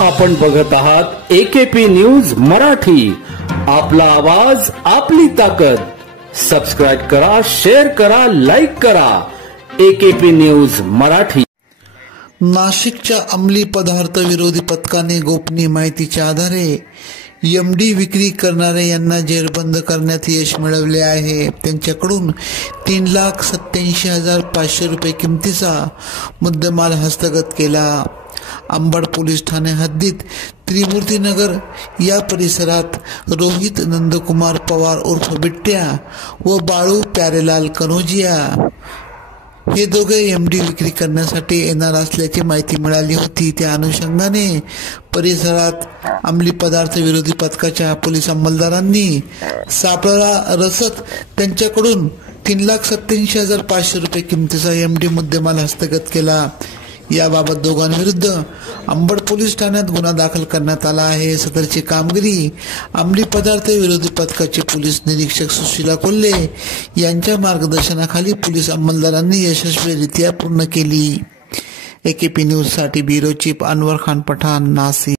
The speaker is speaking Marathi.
आपण बघत आहात AKP न्यूज मराठी. आपला आवाज आपली ताकद. सबस्क्राइब करा, शेअर करा, लाईक करा. AKP news Marathi. नाशिकच्या अंमली पदार्थ विरोधी पथकाने गोपनीय माहितीच्या आधारे MD विक्री करणारे यांना जेरबंद करण्यात यश मिळवले आहे. त्यांच्याकडून 3,87,500 रुपये किमतीचा मुद्देमाल हस्तगत केला. अंबड पोलीस ठाणे हद्दीत त्रिमूर्तीनगर या परिसरात रोहित नंदकुमार पवार उर्फ बिट्ट्या व बाळू प्यारेलाल कनोजिया हे दोघे MD विक्री करण्यासाठी येणार असल्याची माहिती मिळाली होती. त्या अनुषंगाने परिसरात अंमली पदार्थ विरोधी पथकाच्या पोलीस अंमलदारांनी सापळा रचत त्यांच्याकडून 3,87,500 रुपये किमतीचा MD मुद्देमाल हस्तगत केला. याबाबत दोघांविरुद्ध अंबड पोलीस ठाण्यात गुन्हा दाखल करण्यात आला आहे. सदरची कामगिरी अंमली पदार्थ विरोधी पथकाचे पोलीस निरीक्षक सुशीला कोल्हे यांच्या मार्गदर्शनाखाली पोलीस अंमलदारांनी यशस्वीरित्या पूर्ण केली. AKP न्यूज साठी ब्युरो चीफ अनवर खान पठाण, नाशिक.